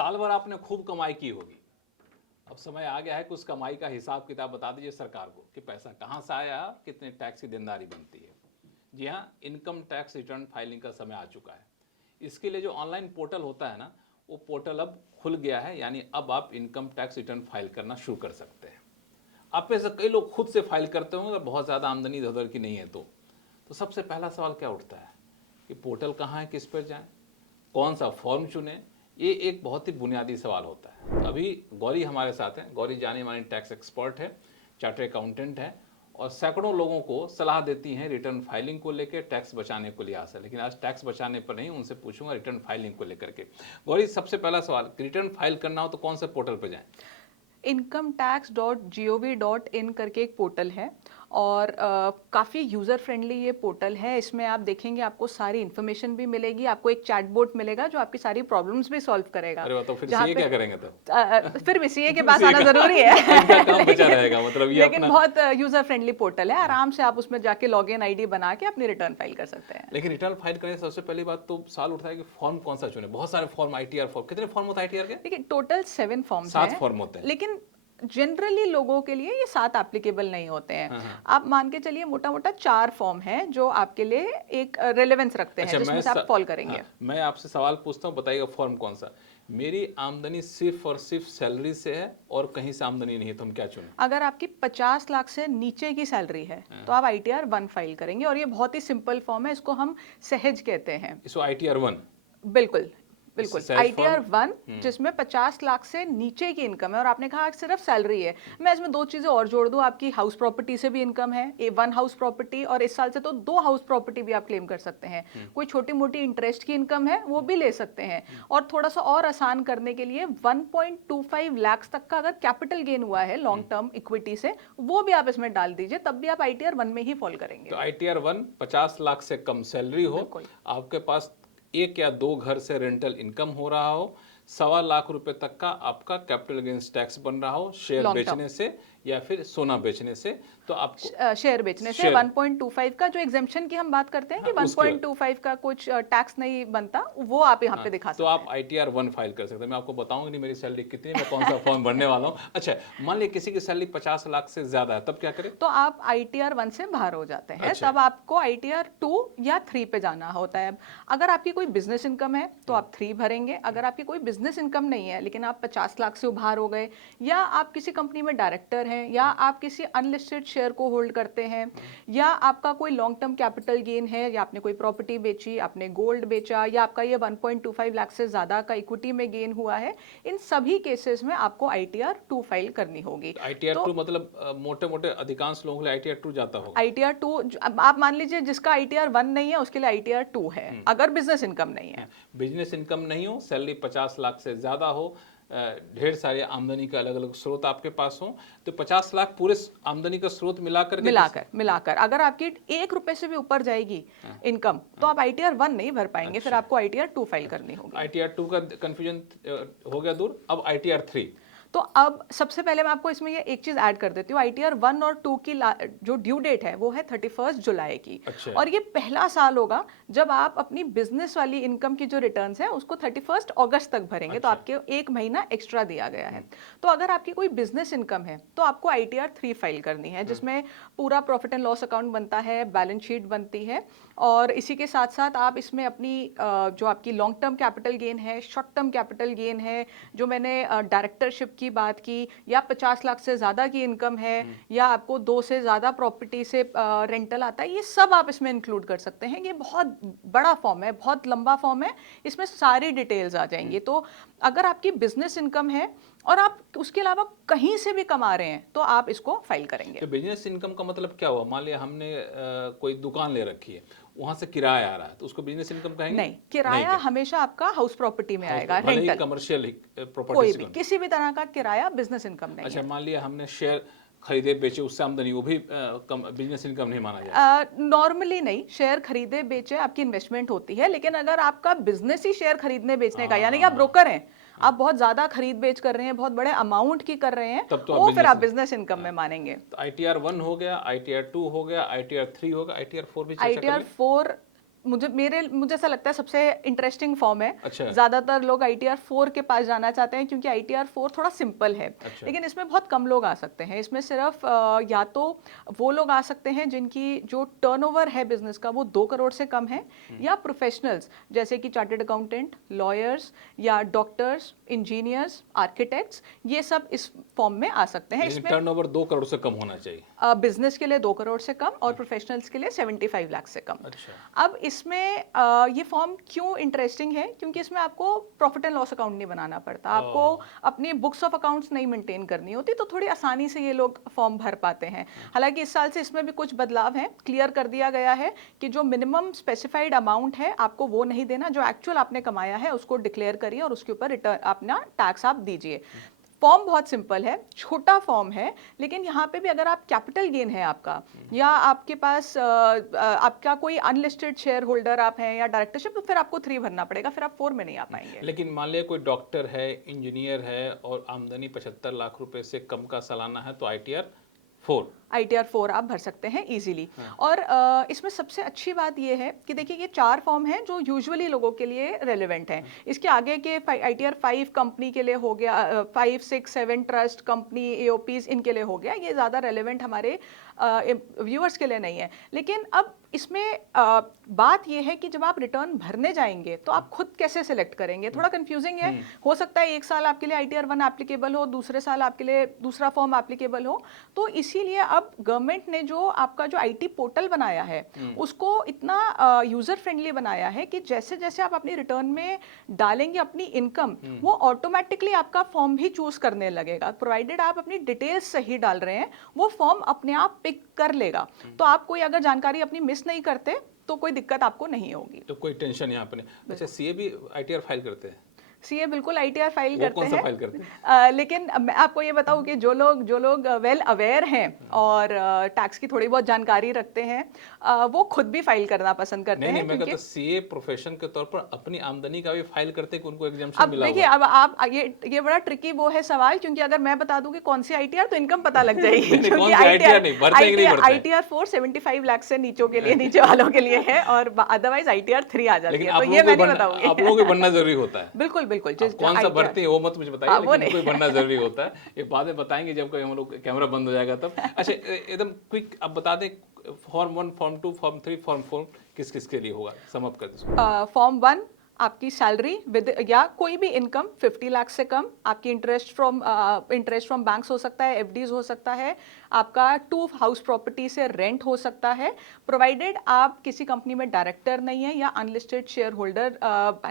साल भर आपने खूब कमाई की होगी, अब समय आ गया है कि उस कमाई का हिसाब किताब बता दीजिए सरकार को कि पैसा कहाँ से आया, कितने टैक्स की देनदारी बनती है। जी हाँ, इनकम टैक्स रिटर्न फाइलिंग का समय आ चुका है। इसके लिए जो ऑनलाइन पोर्टल होता है ना, वो पोर्टल अब खुल गया है, यानी अब आप इनकम टैक्स रिटर्न फाइल करना शुरू कर सकते हैं। आप में से कई लोग खुद से फाइल करते होंगे अगर बहुत ज़्यादा आमदनी इधर उधर की नहीं है तो सबसे पहला सवाल क्या उठता है कि पोर्टल कहाँ है, किस पर जाएं, कौन सा फॉर्म चुनें। ये एक बहुत ही बुनियादी सवाल होता है। अभी गौरी हमारे साथ हैं। गौरी जानी मानी टैक्स एक्सपर्ट है, चार्टर्ड अकाउंटेंट है और सैकड़ों लोगों को सलाह देती हैं रिटर्न फाइलिंग को लेकर, टैक्स बचाने को लिहाज से। लेकिन आज टैक्स बचाने पर नहीं, उनसे पूछूंगा रिटर्न फाइलिंग को लेकर के। गौरी, सबसे पहला सवाल, रिटर्न फाइल करना हो तो कौन से पोर्टल पर जाएं? incometax.gov.in करके एक पोर्टल है और काफ़ी यूज़र फ्रेंडली ये पोर्टल है। इसमें आप देखेंगे आपको सारी इन्फॉर्मेशन भी मिलेगी, आपको एक चैटबॉट मिलेगा जो आपकी सारी प्रॉब्लम्स भी सॉल्व करेगा। अरे तो फिर सीए क्या करेंगे तब? फिर भी सीए के पास आना ज़रूरी है इनका काम बचा रहेगा, मतलब ये लेकिन अपना। बहुत यूज़र फ्रेंडली पोर्टल है, आराम से आप उसमें जाके लॉगिन आईडी बना के अपनी रिटर्न फाइल कर सकते हैं। लेकिन रिटर्न फाइल करने से सबसे पहली बात तो सवाल उठता है कि फॉर्म कौन सा चुने। बहुत सारे फॉर्म, आईटीआर फॉर्म, कितने फॉर्म होता है आईटीआर के? देखिए टोटल 7 फॉर्म्स 7 हैं, फॉर्म होते हैं। लेकिन जनरली लोगों के लिए ये 7 एप्लीकेबल नहीं होते हैं। आप मान के चलिए मोटा मोटा 4 फॉर्म हैं जो आपके लिए एक रेलेवेंस रखते हैं, जिसमें से आप फॉल करेंगे। हाँ, मैं आपसे सवाल पूछता हूँ, बताइएगा फॉर्म कौन सा। मेरी आमदनी सिर्फ और सिर्फ सैलरी से है और कहीं से आमदनी नहीं है, तो हम क्या चुनें? अगर आपकी 50 लाख से नीचे की सैलरी है तो आप ITR 1 फाइल करेंगे और ये बहुत ही सिंपल फॉर्म है, इसको हम सहज कहते हैं। इसको आईटीआर 1? बिल्कुल बिल्कुल, सहज ITR फॉर्म। 1 जिसमें 50 लाख से नीचे की इनकम है। और आपने कहा सिर्फ सैलरी है, मैं इसमें 2 चीजें और जोड़ दूं, आपकी हाउस प्रॉपर्टी से भी इनकम है, 1 हाउस प्रॉपर्टी, और इस साल से तो 2 हाउस प्रॉपर्टी भी आप क्लेम कर सकते हैं। कोई छोटी मोटी इंटरेस्ट की इनकम है वो भी ले सकते हैं। और थोड़ा सा और आसान करने के लिए 1.25 लाख तक का अगर कैपिटल गेन हुआ है लॉन्ग टर्म इक्विटी से, वो भी आप इसमें डाल दीजिए, तब भी आप ITR 1 में ही फॉल करेंगे। तो आईटीआर 1 50 लाख से कम सैलरी हो, आपके पास 1 या 2 घर से रेंटल इनकम हो रहा हो, 1.25 लाख रुपए तक का आपका कैपिटल गेन्स टैक्स बन रहा हो शेयर बेचने से या फिर सोना बेचने से, तो आपको शेयर बेचने से 1.25 का जो एग्जेम्पशन की हम बात करते हैं कि 1.25 का कुछ टैक्स नहीं बनता, वो आप यहाँ पे दिखा सकते हैं। तो आप आईटीआर 1 फाइल कर सकते हैं। मैं आपको बताऊंगा नहीं मेरी सैलरी कितनी है, मैं कौन सा फॉर्म भरने वाला हूँ। अच्छा, मान लिया किसी की सैलरी 50 लाख से ज्यादा है, तब क्या करें? तो आप ITR 1 से बाहर हो जाते हैं। तब आपको ITR 2 या 3 पे जाना होता है। अगर आपकी कोई बिजनेस इनकम है तो आप 3 भरेंगे। अगर आपकी कोई बिजनेस इनकम नहीं है लेकिन आप 50 लाख से बाहर हो गए, या आप किसी कंपनी में डायरेक्टर हैं, या आप किसी अनलिस्टेड शेयर को होल्ड करते हैं, या आपका कोई लॉन्ग टर्म कैपिटल गेन है, या आपने कोई प्रॉपर्टी बेची, आपने गोल्ड बेचा, या आपका ये 1.25 लाख से ज्यादा का इक्विटी में गेन हुआ है, इन सभी केसेस में आपको ITR 2 फाइल करनी होगी। आईटीआर 2 मतलब मोटे मोटे अधिकांश लोगों के लिए आईटीआर 2 जाता होगा। ITR 2 आप मान लीजिए जिसका ITR 1 नहीं है उसके लिए ITR 2 है, अगर बिजनेस इनकम नहीं है। बिजनेस इनकम नहीं हो, सैलरी 50 लाख से ज्यादा हो, ढेर सारे आमदनी के अलग अलग स्रोत आपके पास हो, तो 50 लाख पूरे आमदनी का स्रोत मिलाकर अगर आपकी 1 रुपए से भी ऊपर जाएगी इनकम, तो आप ITR 1 नहीं भर पाएंगे। फिर आपको ITR 2 फाइल करनी होगी। आईटीआर 2 का कंफ्यूजन हो गया दूर। अब आईटीआर 3। तो अब सबसे पहले मैं आपको इसमें ये एक चीज ऐड कर देती हूँ, ITR 1 और 2 की जो ड्यू डेट है वो है 31 जुलाई की। अच्छा। और ये पहला साल होगा जब आप अपनी बिजनेस वाली इनकम की जो रिटर्न्स है उसको 31 अगस्त तक भरेंगे। तो आपके 1 महीना एक्स्ट्रा दिया गया है। तो अगर आपकी कोई बिजनेस इनकम है तो आपको ITR 3 फाइल करनी है, जिसमें पूरा प्रॉफिट एंड लॉस अकाउंट बनता है, बैलेंस शीट बनती है, और इसी के साथ साथ आप इसमें अपनी जो आपकी लॉन्ग टर्म कैपिटल गेन है, शॉर्ट टर्म कैपिटल गेन है, जो मैंने डायरेक्टरशिप की बात की, या 50 लाख से ज्यादा की इनकम है, या आपको 2 से ज्यादा प्रॉपर्टी से रेंटल आता है, ये सब आप इसमें इंक्लूड कर सकते हैं। ये बहुत बड़ा फॉर्म है, बहुत लंबा फॉर्म है, इसमें सारी डिटेल्स आ जाएंगी। तो अगर आपकी बिजनेस इनकम है और आप उसके अलावा कहीं से भी कमा रहे हैं तो आप इसको फाइल करेंगे। तो बिजनेस इनकम का मतलब क्या हुआ? मान लिया हमने कोई दुकान ले रखी है, वहां से किराया आ रहा है, तो उसको बिजनेस इनकम कहेंगे? नहीं, किराया हमेशा आपका हाउस प्रॉपर्टी में आएगा, रेंटल, कमर्शियल प्रॉपर्टी कोई भी किसी भी तरह का किराया बिजनेस इनकम नहीं। अच्छा, मान लिया हमने शेयर खरीदे बेचे, उससे आमदनी, वो भी बिजनेस इनकम नहीं माना जाएगा? नॉर्मली नहीं, शेयर खरीदे बेचे आपकी इन्वेस्टमेंट होती है, लेकिन अगर आपका बिजनेस ही शेयर खरीदने बेचने का, यानी कि आप ब्रोकर हैं, आप बहुत ज्यादा खरीद बेच कर रहे हैं, बहुत बड़े अमाउंट की कर रहे हैं, तो वो फिर आप बिजनेस इनकम में मानेंगे। तो ITR 1 हो गया, ITR 2 हो गया, ITR 3 होगा, ITR 4 भी ITR 4 मुझे ऐसा लगता है सबसे इंटरेस्टिंग फॉर्म है। अच्छा। ज्यादातर लोग ITR 4 के पास जाना चाहते हैं क्योंकि ITR 4 थोड़ा सिंपल है। अच्छा। लेकिन इसमें बहुत कम लोग आ सकते हैं। इसमें सिर्फ या तो वो लोग आ सकते हैं जिनकी जो टर्नओवर है बिजनेस का वो 2 करोड़ से कम है, या प्रोफेशनल्स जैसे कि चार्टर्ड अकाउंटेंट, लॉयर्स या डॉक्टर्स, इंजीनियर्स, आर्किटेक्ट्स, ये सब इस फॉर्म में आ सकते हैं। इसमें टर्नओवर 2 करोड़ से कम होना चाहिए। बिजनेस के लिए 2 करोड़ से कम और प्रोफेशनल्स के लिए 75 लाख से कम। अच्छा। अब इसमें ये फॉर्म क्यों इंटरेस्टिंग है, क्योंकि इसमें आपको प्रॉफिट एंड लॉस अकाउंट नहीं बनाना पड़ता, आपको अपनी बुक्स ऑफ अकाउंट्स नहीं मेंटेन करनी होती, तो थोड़ी आसानी से ये लोग फॉर्म भर पाते हैं। हालांकि इस साल से इसमें भी कुछ बदलाव हैं। क्लियर कर दिया गया है कि जो मिनिमम स्पेसिफाइड अमाउंट है आपको वो नहीं देना, जो एक्चुअल आपने कमाया है उसको डिक्लेयर करिए और उसके ऊपर रिटर्न अपना टैक्स आप दीजिए। फॉर्म बहुत सिंपल है, छोटा फॉर्म है, लेकिन यहाँ पे भी अगर आप कैपिटल गेन है आपका, या आपके पास आपका कोई अनलिस्टेड शेयर होल्डर आप हैं या डायरेक्टरशिप, तो फिर आपको 3 भरना पड़ेगा, फिर आप 4 में नहीं आ पाएंगे। लेकिन मान लिया कोई डॉक्टर है, इंजीनियर है और आमदनी 75 लाख रुपए से कम का सालाना है, तो ITR 4 आप भर सकते हैं इजीली। और इसमें सबसे अच्छी बात यह है कि देखिए ये 4 फॉर्म हैं जो यूजुअली लोगों के लिए रेलेवेंट हैं। इसके आगे के ITR 5 कंपनी के लिए हो गया, 5, 6, 7 ट्रस्ट कंपनी, AOPs इनके लिए हो गया, ये ज़्यादा रेलेवेंट हमारे व्यूअर्स के लिए नहीं है। लेकिन अब इसमें बात यह है कि जब आप रिटर्न भरने जाएंगे तो आप खुद कैसे सिलेक्ट करेंगे, थोड़ा कंफ्यूजिंग है। हो सकता है एक साल आपके लिए ITR 1 एप्लीकेबल हो, दूसरे साल आपके लिए दूसरा फॉर्म एप्लीकेबल हो। तो इसीलिए अब गवर्नमेंट ने जो आपका जो IT पोर्टल बनाया है उसको इतना यूजर फ्रेंडली बनाया है कि जैसे जैसे आप अपनी रिटर्न में डालेंगे अपनी इनकम, वो ऑटोमेटिकली आपका फॉर्म भी चूज करने लगेगा, प्रोवाइडेड आप अपनी डिटेल्स सही डाल रहे हैं, वो फॉर्म अपने आप पिक कर लेगा। तो आप कोई अगर जानकारी अपनी मिस नहीं करते तो कोई दिक्कत आपको नहीं होगी। तो कोई टेंशन यहाँ पे नहीं। अच्छा, CA भी ITR फाइल करते हैं? CA बिल्कुल ITR फाइल वो करते कौन सा हैं। फाइल करते हैं? लेकिन मैं आपको ये बताऊं कि जो लोग वेल अवेयर हैं और टैक्स की थोड़ी बहुत जानकारी रखते हैं, वो खुद भी फाइल करना पसंद करते हैं। नहीं, मैं कहता CA प्रोफेशन के तौर पर अपनी आमदनी का भी फाइल करते हैं कि उनको एग्जम्पशन अब मिला देखिए, हुआ है। अब आप ये बड़ा ट्रिकी वो है सवाल, क्योंकि अगर मैं बता दूं कि कौन सी ITR, तो इनकम पता लग जाएगी। नहीं, कौन सी ITR नहीं, भरते ही नहीं भरते। ITR 4 75 लाख से नीचे के लिए, नीचे वालों के लिए है, और अदरवाइज ITR 3 आ जाती है। तो ये मैं नहीं बताऊंगी। आप लोगों को बनना जरूरी होता है। बिल्कुल बिल्कुल। कौन सा भरते हैं वो मत मुझे बताइए, लेकिन उनको बनना जरूरी होता है। ये बातें बताएंगे जब कोई हम लोग कैमरा बंद हो जाएगा तब। अच्छा, एकदम क्विक अब बता दें, फॉर्म 1, फॉर्म 2, फॉर्म 3, फॉर्म 4 किस किस के लिए होगा, सम अप कर दीजिए। फॉर्म 1 आपकी सैलरी विद या कोई भी इनकम 50 लाख से कम, आपकी इंटरेस्ट फ्रॉम बैंक्स हो सकता है, FDs हो सकता है, आपका 2 हाउस प्रॉपर्टी से रेंट हो सकता है, प्रोवाइडेड आप किसी कंपनी में डायरेक्टर नहीं है या अनलिस्टेड शेयर होल्डर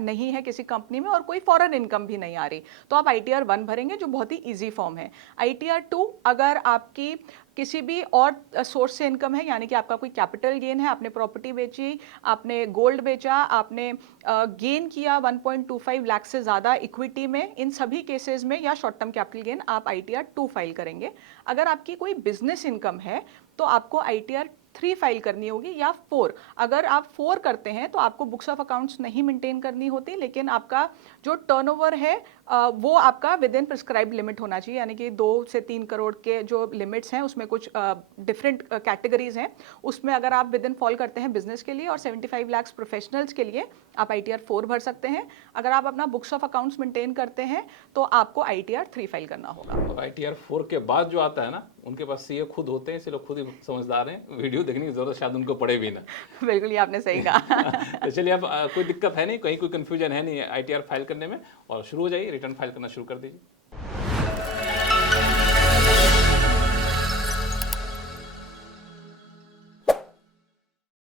नहीं है किसी कंपनी में, और कोई फॉरेन इनकम भी नहीं आ रही, तो आप ITR 1 भरेंगे, जो बहुत ही इजी फॉर्म है। ITR 2 अगर आपकी किसी भी और सोर्स से इनकम है, यानी कि आपका कोई कैपिटल गेन है, आपने प्रॉपर्टी बेची, आपने गोल्ड बेचा, आपने गेन किया 1.25 लाख से ज़्यादा इक्विटी में, इन सभी केसेस में, या शॉर्ट टर्म कैपिटल गेन, आप ITR 2 फाइल करेंगे। अगर आपकी कोई बिजनेस इनकम है तो आपको ITR 3 फाइल करनी होगी, या 4। अगर आप 4 करते हैं तो आपको बुक्स ऑफ अकाउंट्स नहीं मेंटेन करनी होती, लेकिन आपका जो टर्नओवर है वो आपका विद इन प्रिस्क्राइब्ड लिमिट होना चाहिए, यानी कि 2 से 3 करोड़ के जो लिमिट्स हैं उसमें कुछ डिफरेंट कैटेगरीज हैं, उसमें अगर आप विद इन फॉल करते हैं बिजनेस के लिए, और 75 लाख प्रोफेशनल्स के लिए आप ITR 4 भर सकते हैं। अगर आप अपना बुक्स ऑफ अकाउंट्स मेंटेन करते हैं तो आपको ITR 3 फाइल करना होगा। और ITR 4 के बाद जो आता है ना, उनके पास CA खुद होते हैं, इसलिए लोग खुद ही समझदार हैं, वीडियो देखने की जरूरत शायद उनको पड़े भी ना। बिल्कुल, ये आपने सही कहा। तो चलिए, अब कोई दिक्कत है नहीं, कहीं कोई कंफ्यूजन है नहीं ITR फाइल करने में, और शुरू हो जाइए, रिटर्न फाइल करना शुरू कर दीजिए।